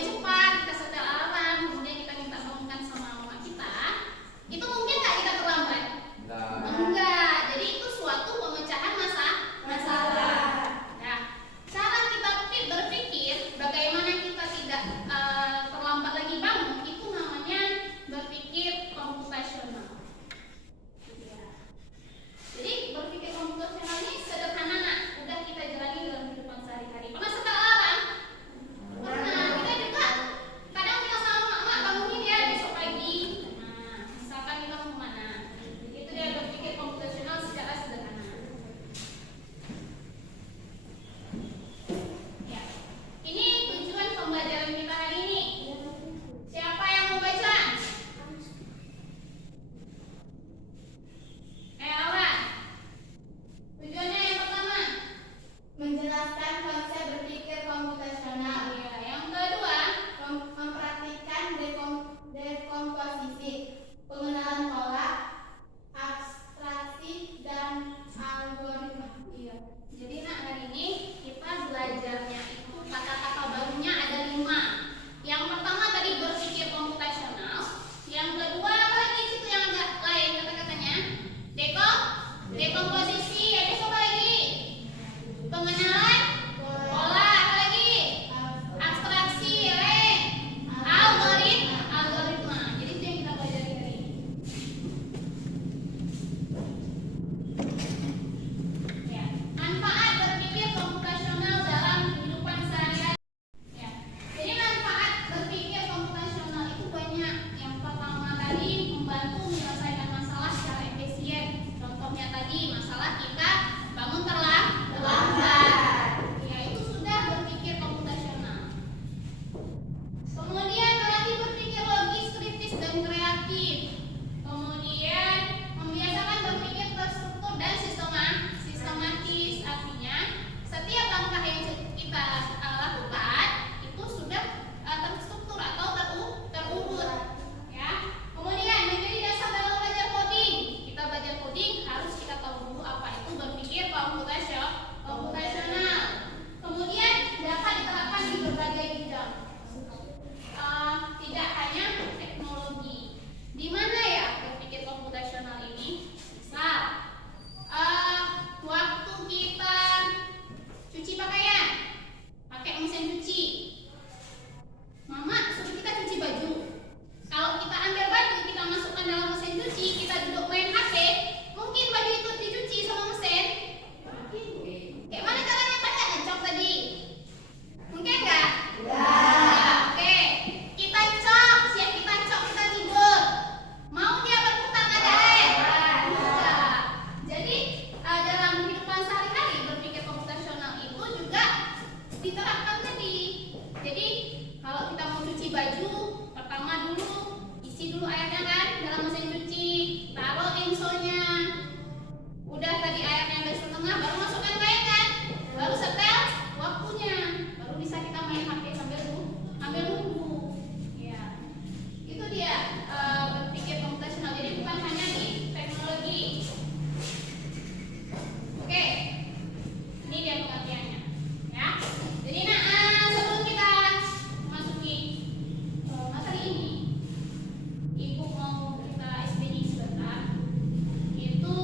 yang cepat, kita setel alarm, kemudian kita minta bangunkan sama mama kita, itu mungkin nggak kita terlambat? Enggak. Jadi itu suatu pemecahan masalah. Nah, cara kita berpikir bagaimana kita tidak terlambat lagi bangun, itu namanya berpikir komputasional. Jadi berpikir komputasional ini sederhana, nak. Udah kita jalani dalam kehidupan sehari-hari. Pernah setel alarm? Pernah. Kita juga kadang bilang sama mak bangunin ya besok pagi. Nah, misalkan kita mau kemana, itu dia berpikir komputasional secara sederhana. Ya. Ini tujuan pembelajaran kita hari ini. Siapa yang mau baca? Awan. Tujuannya yang pertama Menjelaskan konsep berpikir komputasional. ya. Yang kedua Mempraktikkan dekomposisi, pengenalan pola, abstraksi, dan algoritma. iya. Jadi nak hari ini kita belajarnya itu kata-kata barunya ada 5. Yang pertama tadi berpikir komputasional. Yang kedua apa lagi situ yang agak lain kata-katanya? Dekomposisi. Ada apa lagi? Pengenalan pola. Apa lagi? Abstraksi. Algoritma. Jadi itu yang kita pelajari hari ini. Ya. Manfaat berpikir komputasional dalam kehidupan sehari-hari. Ya. Jadi manfaat berpikir komputasional itu banyak. Yang pertama tadi membantu menyelesaikan masalah secara efisien. Contohnya tadi masalah kita bangun terlambat. Ya, itu sudah berpikir komputasional. Kemudian lagi berpikir logis, kritis, dan kreatif. Kemudian membiasakan berpikir terstruktur dan sistematis. Artinya setiap langkah yang kita lakukan itu sudah terstruktur atau terurut. Ya. Kemudian menjadi dasar dalam belajar coding. Kita belajar coding harus kita tahu dulu apa itu berpikir komputasional. Kemudian dapat diterapkan di berbagai bidang. Tidak hanya teknologi. Di mana ya berpikir komputasional ini? Misal, waktu kita cuci pakaian, pakai mesin cuci. Mama suruh kita cuci baju. Kalau kita ambil baju, kita masukkan dalam mesin cuci, kita duduk main HP, mungkin baju itu dicuci sama mesin? Kayak mana caranya? Tanya ngecok tadi. Mungkin enggak? Oke. Kita cok, siap kita cok, kita tidur. Mau dia berputar ada air? Enggak. Jadi dalam kehidupan sehari-hari berpikir komputasional itu juga diterapkan tadi. Jadi kalau kita mau cuci baju, pertama dulu isi dulu airnya kan dalam mesin cuci, taruh insonya. Udah tadi airnya udah setengah, baru masukkan kain kan, baru setel waktunya, baru bisa kita main HP sambil nunggu. Ya, itu dia berpikir komputasional. Jadi bukan hanya di teknologi. Oke, ini dia pengertiannya. Ya, jadi sebelum kita masuki materi ini, ibu mau kita SPD sebentar. Itu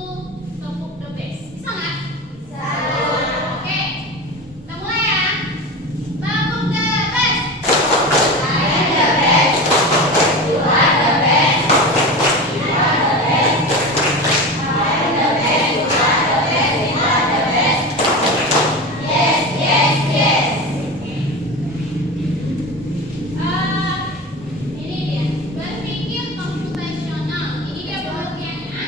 tepuk the best. Bisa nggak? Bisa. Oke, kita mulai ya. Tepuk the best. Saya the best. You are the best. You are the best. I am the best. You are the best. You are the best. Yes, yes, yes. Ini dia berpikir komputasional. Ini dia pengertiannya.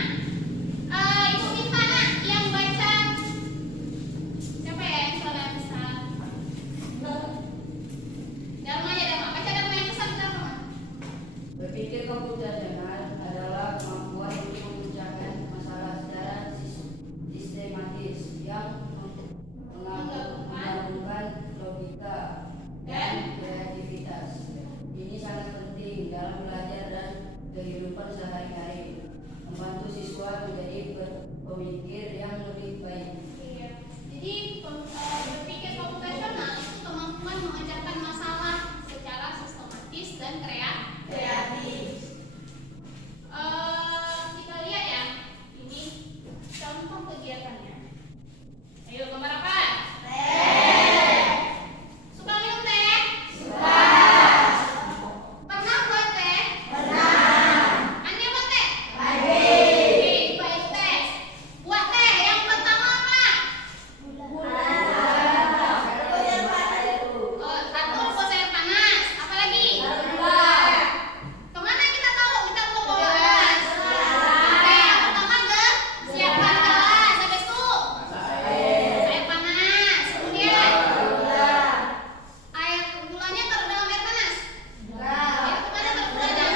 Ibu minta nak yang baca. Siapa ya yang soalnya besar? Dharma ya, Dharma. Baca Dharma yang besar, Dharma. Berpikir komputasional adalah kemampuan untuk memecahkan masalah secara sistematis yang menggabungkan logika dan kreativitas. Ini sangat penting dalam belajar dan kehidupan sehari-hari, membantu siswa menjadi pemikir yang lebih baik. Iya. Jadi berpikir komputasional itu kemampuan memecahkan masalah secara dan kreatif. Kita lihat ya, ini contoh kegiatannya. Ayo, gambar apa? Suka minum teh? Pernah buat teh? Anda buat teh? Oke, baik teh. Buat teh yang pertama apa? Satu, kuas air panas. Apa lagi? Kemana kita tahu? Kita mau bawa gelas. Oke, yang pertama siapkan gelas. Habis itu air panas. Kemudian air gulanya taruh dalam air panas. Air kemana taruh gulanya?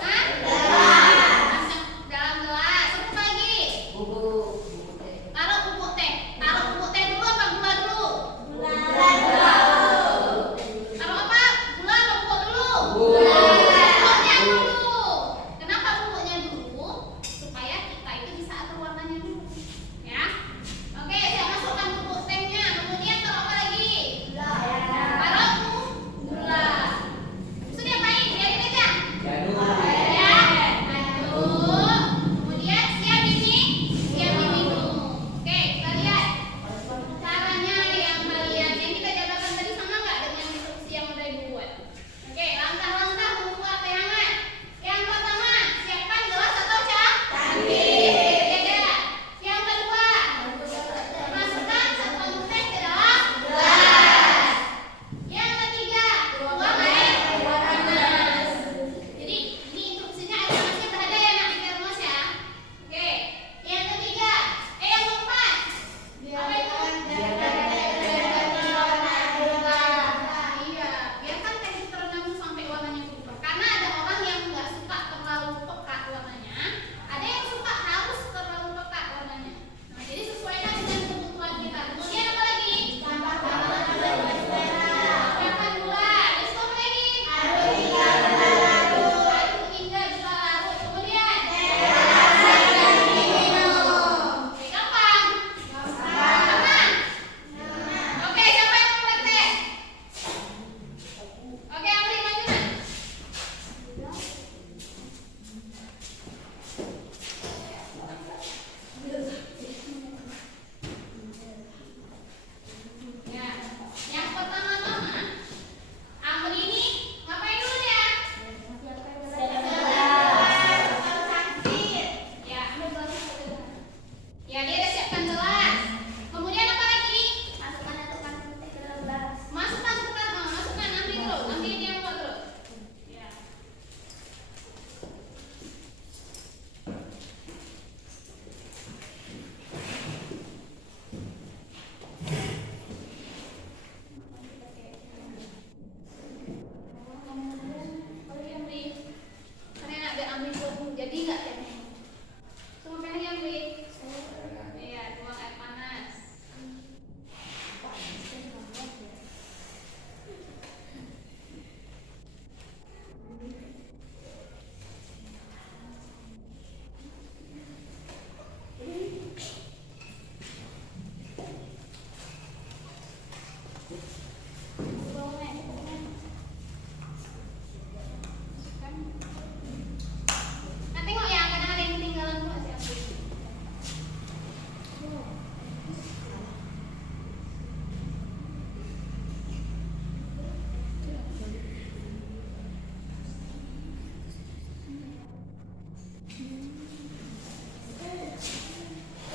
Hah? Dalam gelas. Terus apa lagi? Taruh bubuk teh. Taruh bubuk teh dulu apa gula dulu? Taruh apa? Gula apa bubuk dulu? Bubuknya dulu. Kenapa bubuknya dulu? Supaya kita itu bisa atur warnanya dulu. Ya. Oke, saya masukkan bubuk tehnya. Kemudian taruh apa lagi? Taruh gula. Terus diapain? Biarin aja. Ya. Aduk. Kemudian siap diminum. Oke, kita lihat caranya yang kalian yang kita jabarkan tadi sama nggak dengan instruksi yang udah dibuat? Oke, langkah-langkah membuat teh hangat. Yang pertama, siapkan gelas atau cangkir. Beda. Yang kedua, masukkan satu teh ke dalam gelas. Yang ketiga, tuang air panas. Jadi ini instruksinya air panasnya berada ya nak di termos ya. Oke. Yang ketiga, yang keempat. Apa itu? Iya, biarkan teh itu terendam sampai warnanya berubah. Karena ada orang yang nggak suka terlalu pekat warnanya, ada yang suka harus terlalu pekat warnanya. Nah, jadi sesuaikan dengan kebutuhan kita. Kemudian apa lagi? Tambahkan gula. Terus apa lagi? Aduk hingga gula larut. Kemudian oke, gampang. Gampang. Oke, siapa yang mau buat teh? Oke, Amri maju nak. Ya, yang pertama-tama Amri ini ngapain dulu ya? Ya, ya dia udah siapkan gelas. Kemudian apa lagi? Masukkan ambil dulu, ambil yang buat dulu. Ya. Kalian ada ambil dulu, jadi nggak ya? Semua pengen ambil. Iya, tuang air panas. Nah, tengok ya, kadang ada yang ketinggalan dulu sih ambil.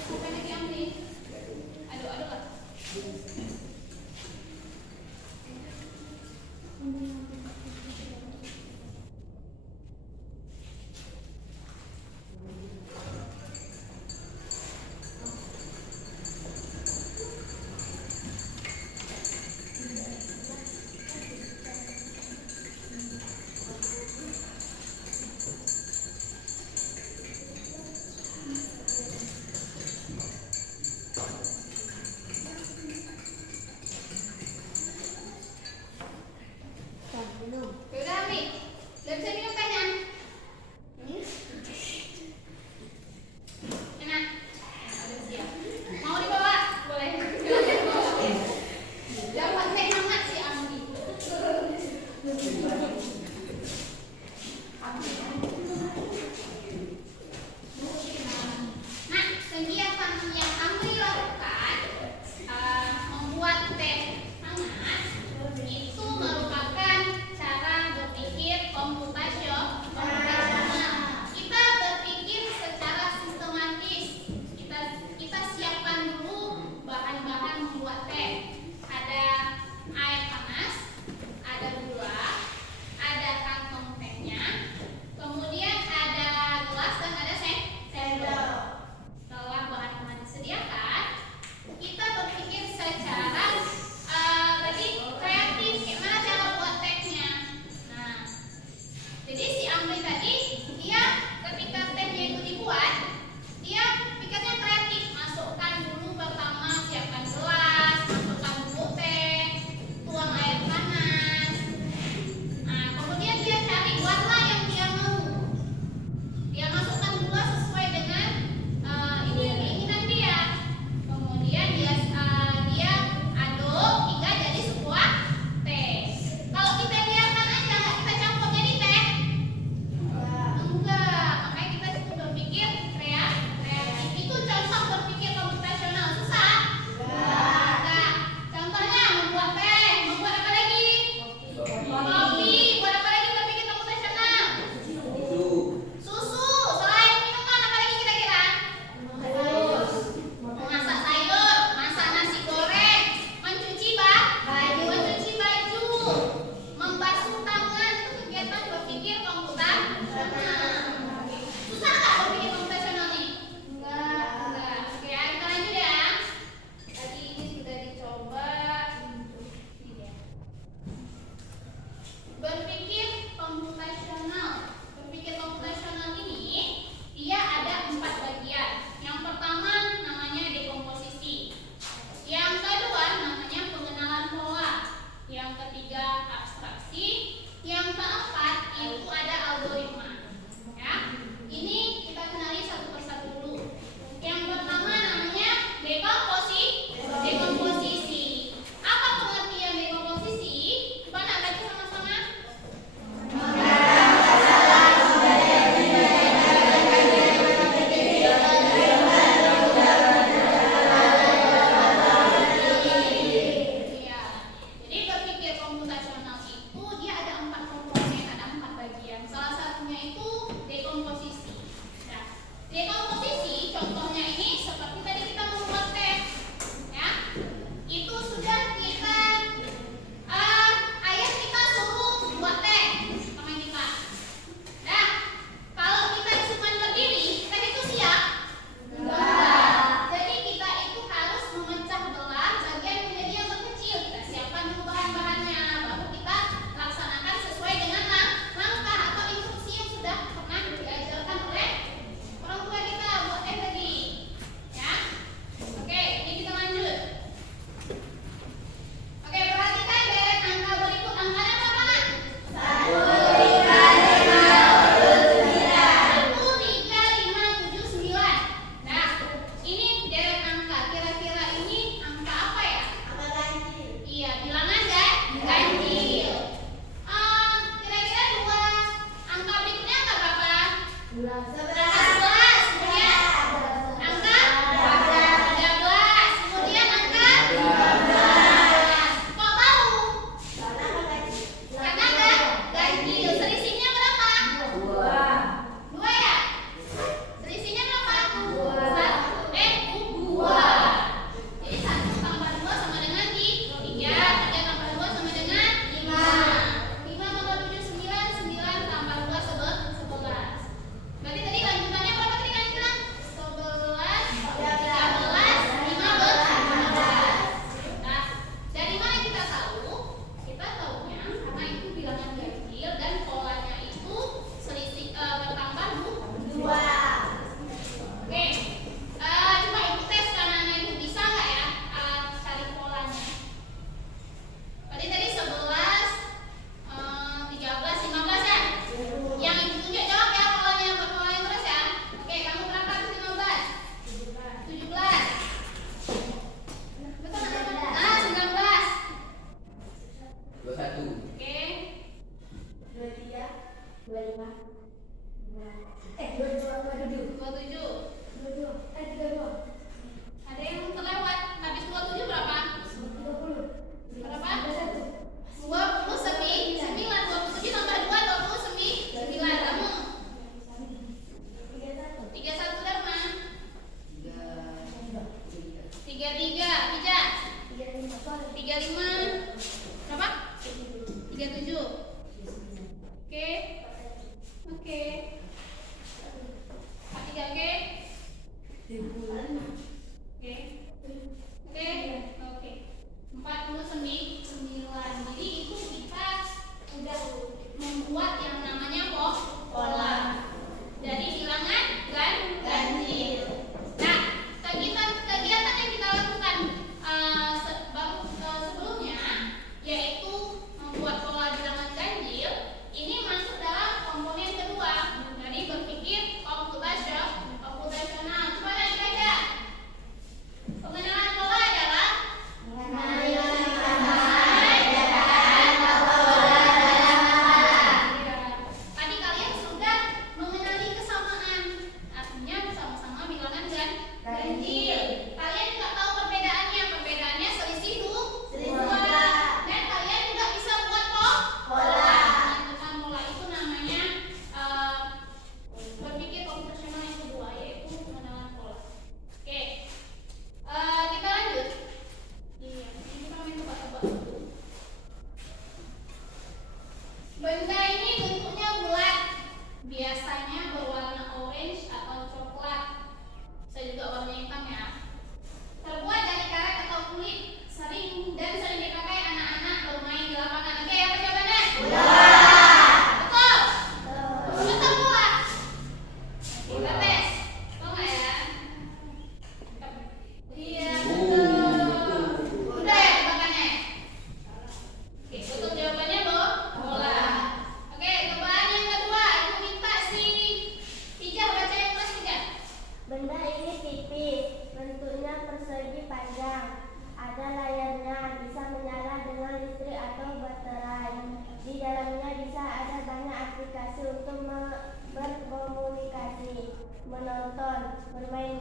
Sampai lagi ambil. Aduk lah. Udah ambil. Udah bisa minum tehnya? Enak. Udah siap. Mau dibawa? Boleh. Dapat teh hangat si Amri. Berpikir komputasional. Berpikir komputasional ini dia ada 4 bagian. Yang pertama namanya dekomposisi. Yang kedua namanya pengenalan pola. Yang ketiga abstraksi. Yang keempat itu ada algoritma. Ya, ini kita kenali satu persatu dulu. Yang pertama namanya dekomposisi. Apa pengertian dekomposisi? Coba nak baca sama-sama. Iya. Jadi berpikir komputasional itu dia ada 4 komponen, ada 4 bagian. Salah satunya itu dekomposisi. Nah, dekomposisi contohnya ini seperti tadi kita membuat teh, ya. Itu sudah kita ayah kita suruh buat teh sama kita. Nah, kalau kita cuma berdiri, teh itu siap? Enggak. Jadi kita itu harus memecah belah bagian menjadi yang terkecil. Kita siapkan dulu bahan-bahannya, baru kita laksanakan sesuai dengan langkah atau instruksi yang sudah pernah diajarkan oleh orang tua kita buat teh tadi. Ya. Oke, ini kita lanjut. Oke, perhatikan deret angka berikut. Angkanya berapa, Nak? 1, 3, 5, 7, 9. Nah, ini deret angka. Kira-kira ini angka apa ya? Angka ganjil. Iya, bilangan ganjil. Kira-kira dua angka berikutnya angka berapa? 11. Kemudian angka 13. Kemudian angka 15. Kok tahu? Karena ganjil. Selisihnya berapa? 2 ya? Selisihnya berapa? 2. Jadi 1 tambah 2 sama dengan 3. 3 tambah 2 sama dengan 5. 5 tambah 7 9. 9 tambah 2 11. Berarti tadi lanjutannya berapa tadi kalian bilang? 11, 13, 15. Nah, dari mana kita tahu? Kita tahunya karena itu bilangan ganjil dan polanya itu selisih bertambah 2. Oke, coba ibu tes kanan ibu bisa nggak ya cari polanya? Berarti tadi 11, 13, 15 ya? Yang ibu tunjuk jawab ya polanya, buat polanya terus ya. Oke, kamu berapa terus 15? 17. Betul nggak? Nah, 19. 21. Oke, 23, 25, 27. Ada yang terlewat. Habis 27 berapa? Berapa? 29. 27 tambah 2, 29. Kamu 31 Dharma. 33. Pija. 35. Berapa? 37. Oke. Oke. 43 oke. Oke. Oke. Oke. 49. Jadi itu kita udah membuat yang namanya pola. Jadi bilangan ganjil. Nah, kegiatan yang kita lakukan sebelumnya yaitu membuat pola bilangan ganjil. Ini masuk dalam komponen kedua dari berpikir komputasional. Coba lihat aja. Pengenalan pola adalah tadi kalian sudah mengenali kesamaan, artinya sama-sama bilangan ganjil. Kalian juga tahu perbedaannya. Perbedaannya selisih 2. Dan kalian juga bisa buat pola. Menentukan pola itu namanya berpikir komputasional yang kedua, yaitu pengenalan pola. Oke, kita lanjut. Iya, ini kita main tebak-tebak dulu. Benda ini bentuknya bulat, biasanya berwarna orange atau coklat. Saya juga warna hitam ya. Terbuat dari karet atau kulit, sering dipakai anak-anak bermain di lapangan. Oke, apa jawabannya?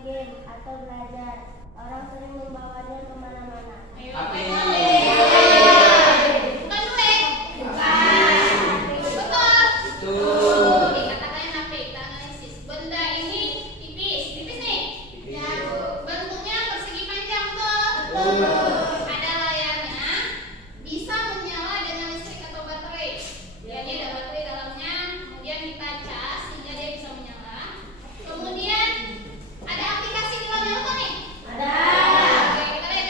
game atau belajar. Orang sering membawanya kemana-mana. Ayo, HP. bukan duit. Betul. Betul. Oke, katakan HP, kita analisis. Benda ini tipis nih. Tipis. Bentuknya persegi panjang, betul. Betul. Ada layarnya, bisa menyala dengan listrik atau baterai. Ya, dia ada baterai dalamnya, kemudian kita cas sehingga dia bisa menyala. Kemudian ada aplikasi di dalamnya apa nih? Ada. Oke, kita lihat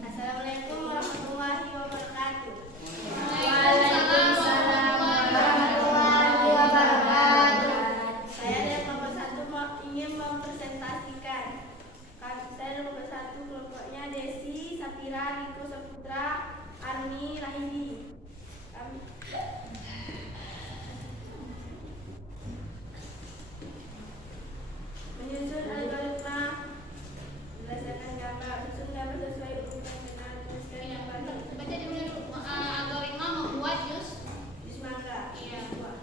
Assalamualaikum warahmatullahi wabarakatuh. Waalaikumsalam warahmatullahi wabarakatuh. Saya dari kelompok 1 ingin mempresentasikan. Saya dari kelompok 1 kelompoknya Desi, Sapira, Riko, Saputra, Arni, Rahindi. Menyusun algoritma berdasarkan gambar. Susun gambar sesuai urutan dengan tuliskan yang baru. Baca dulu algoritma membuat jus. Jus mangga. Iya. Buah.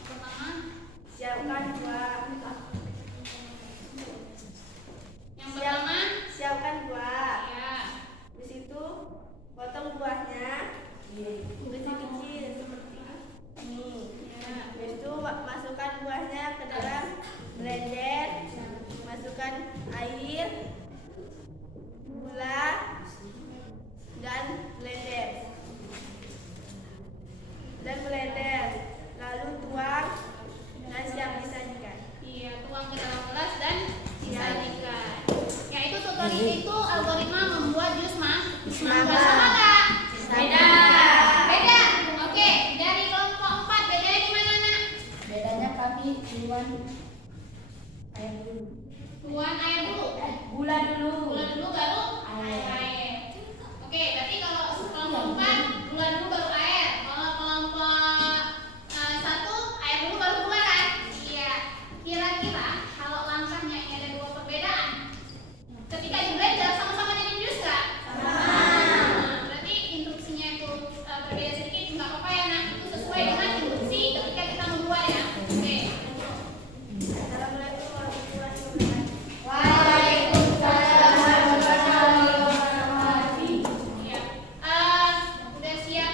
Yang pertama, Siapkan buah. yang pertama, Siapkan buah. ya. Di situ potong buahnya kecil-kecil seperti ini. Habis itu masukkan buahnya ke dalam blender. Masukkan air, gula, dan blender. Lalu tuang dan siap disajikan. Iya, tuang ke dalam gelas dan disajikan. Ya, itu tutorial itu algoritma membuat jus mangga. Sama nggak? Beda. Beda. Oke, dari kelompok 4 bedanya gimana, Nak? Bedanya kami tuan air dulu. Tuang air dulu. Gula dulu. Gula dulu baru Air. air. Oke, berarti kalau kelompok 4 gula dulu baru air. Kalau kelompok 1 air dulu baru gula kan? Iya. Kira-kira kalau langkahnya ini ada 2 perbedaan. Ketika di blender sama-sama jadi jus nggak? Nah, berarti instruksinya itu berbeda sedikit nggak apa-apa ya, Nak. Itu sesuai dengan instruksi ketika kita membuat ya. Oke. Assalamualaikum warahmatullahi wabarakatuh. Waalaikumsalam warahmatullahi wabarakatuh. Iya. Udah siap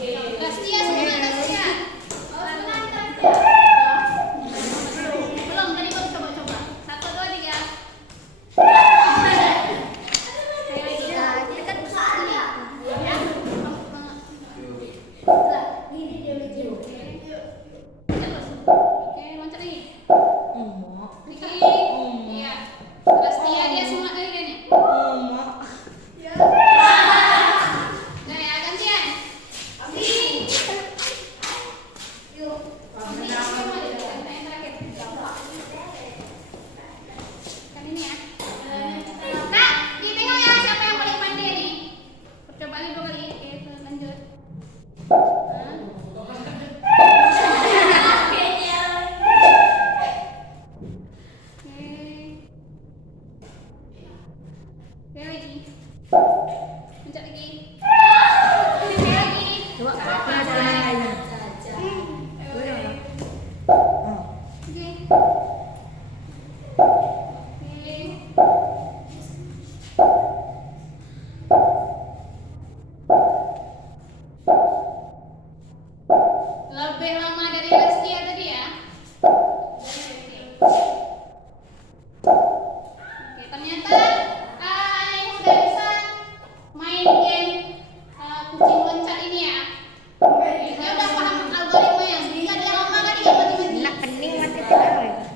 Rastia, semangat Rastia. Belum, tadi baru coba-coba. 1, 2, 3. Oke, loncat lagi. Iya. Rastia dia semangat lagi dia nih. Nah ya, gantian. Kan ini ya. Nah, ditengok ya siapa yang paling pandai nih. Percobaannya 2 kali. Oke, lanjut. Oke lagi. Lanjut lagi. Oke lagi. Oke. Lebih lama dari Rastia tadi ya. Oke, ternyata anaknya sudah bisa main game kucing loncat ini ya. Dia udah paham algoritmanya. Jika dia lama kan dia mati-mati.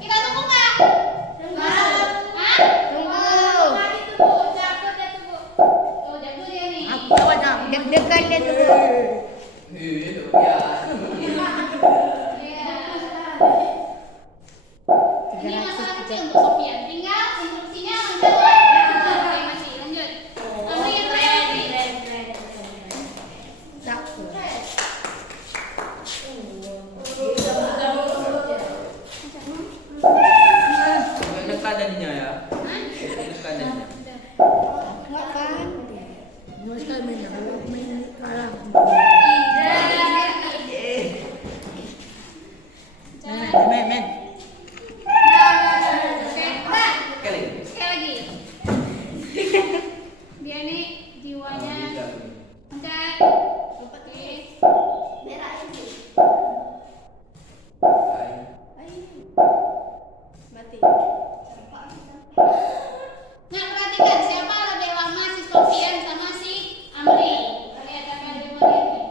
Kita tunggu nggak? Hah? Mari tunggu. Jago dia tunggu. Oh, jago dia nih. Deg-degan dia tuh. Iya. Ini masalah kecil untuk Sofian. Tinggal instruksinya menjawab. Oke, masih lanjut. Amri yang terakhir. Dekat jadinya ya. Hah? Dekat jadinya. Men. Oke, Mbak. Sekali. Sekali lagi. Dia ini jiwanya loncat. Oke. Nah, perhatikan siapa lebih lama si Sofian sama si Amri. Lihat apa yang dia mau lihat nih.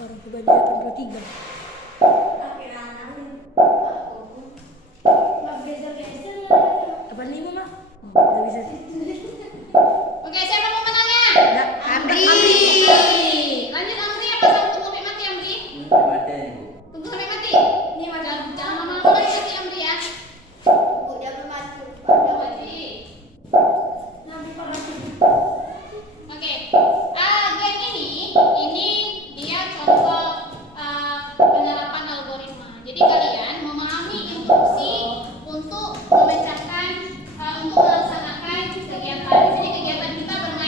Orang pribadi 83. Apa nih mah? Udah bisa. Oke, siapa pemenangnya? Amri. Lanjut Amri apa sampai tunggu sampai mati Amri? Mati nih, Bu. Tunggu sampai mati. Jangan lama-lama lagi mati Amri ya. Udah mati. Oke. Game ini dia contoh penerapan algoritma. Jadi kalian memahami instruksi untuk memecahkan untuk melaksanakan kegiatan. Jadi kegiatan kita bermain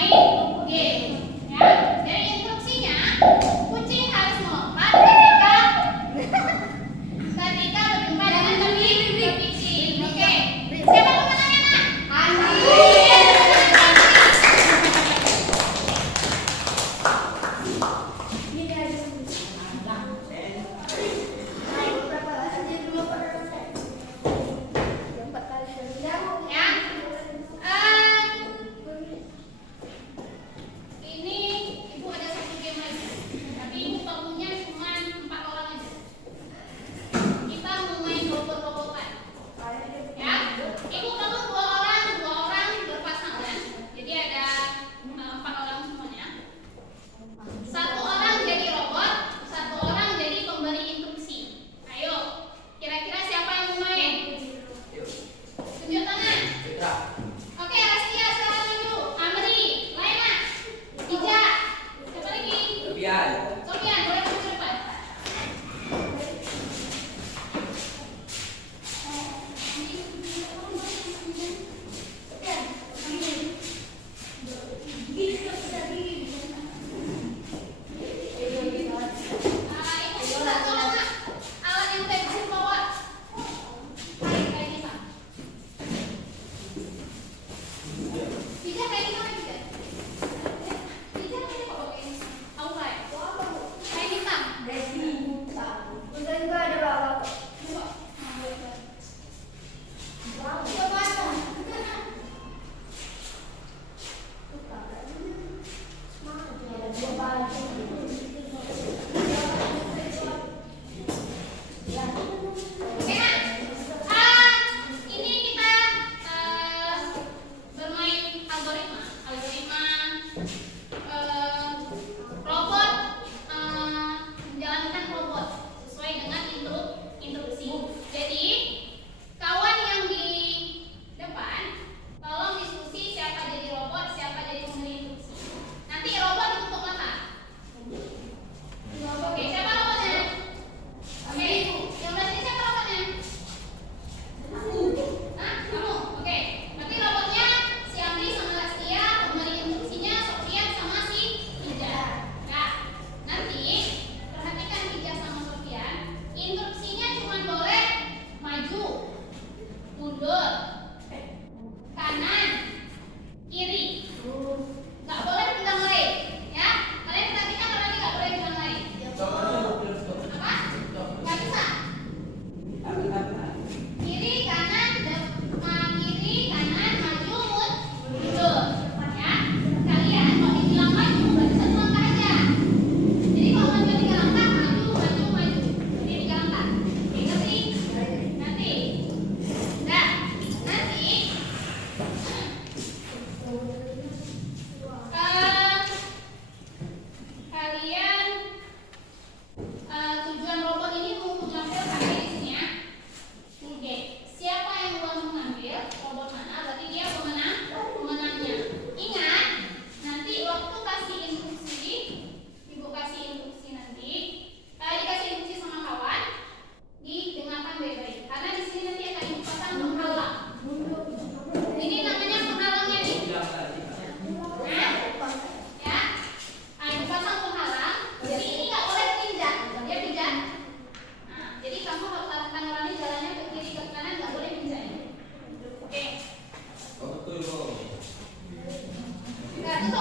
robot menjalankan robot sesuai dengan instruksi. Jadi kawan yang di depan tolong diskusi siapa jadi robot, siapa jadi pemberi instruksi. Nanti robot ditutup mata. Oke, siapa robotnya? Oke, yang belas ini siapa robotnya? Hah? Kamu? Oke. Nanti robotnya si Amri sama Lastia, pemberi instruksinya Sofian sama si Ija. Nah, nanti perhatikan Ija sama Sofian. Instruksinya cuma boleh maju, mundur, kanan, kiri. Nggak boleh pegang lari, ya. Kalian perhatikan kalau lagi nggak boleh pegang lari. Apa? Nggak bisa. Kiri kanan kiri kanan maju mundur, ya. Kalian kalau dibilang maju berarti satu langkah aja. Jadi kalau maju 3 langkah maju ini 3 langkah. Oke, ngerti? Nanti. Nah, nanti kalian tujuan robot ini mau mengambil pakai di sini ya. Oke, siapa yang mau mengambil robot mana berarti dia pemenangnya. Ingat, nanti waktu kasih instruksi, ibu kasih instruksi nanti, dikasih instruksi sama kawan, didengarkan baik-baik. Karena di sini nanti akan ibu pasang penghalang. Ini namanya penghalangnya nih. Nah, ya, ibu pasang penghalang. Jadi ini nggak boleh pindah, dia pindah. Nah, jadi kamu harus tangan jalannya ke kiri ke kanan, nggak boleh pindah. Oke. Nah, itu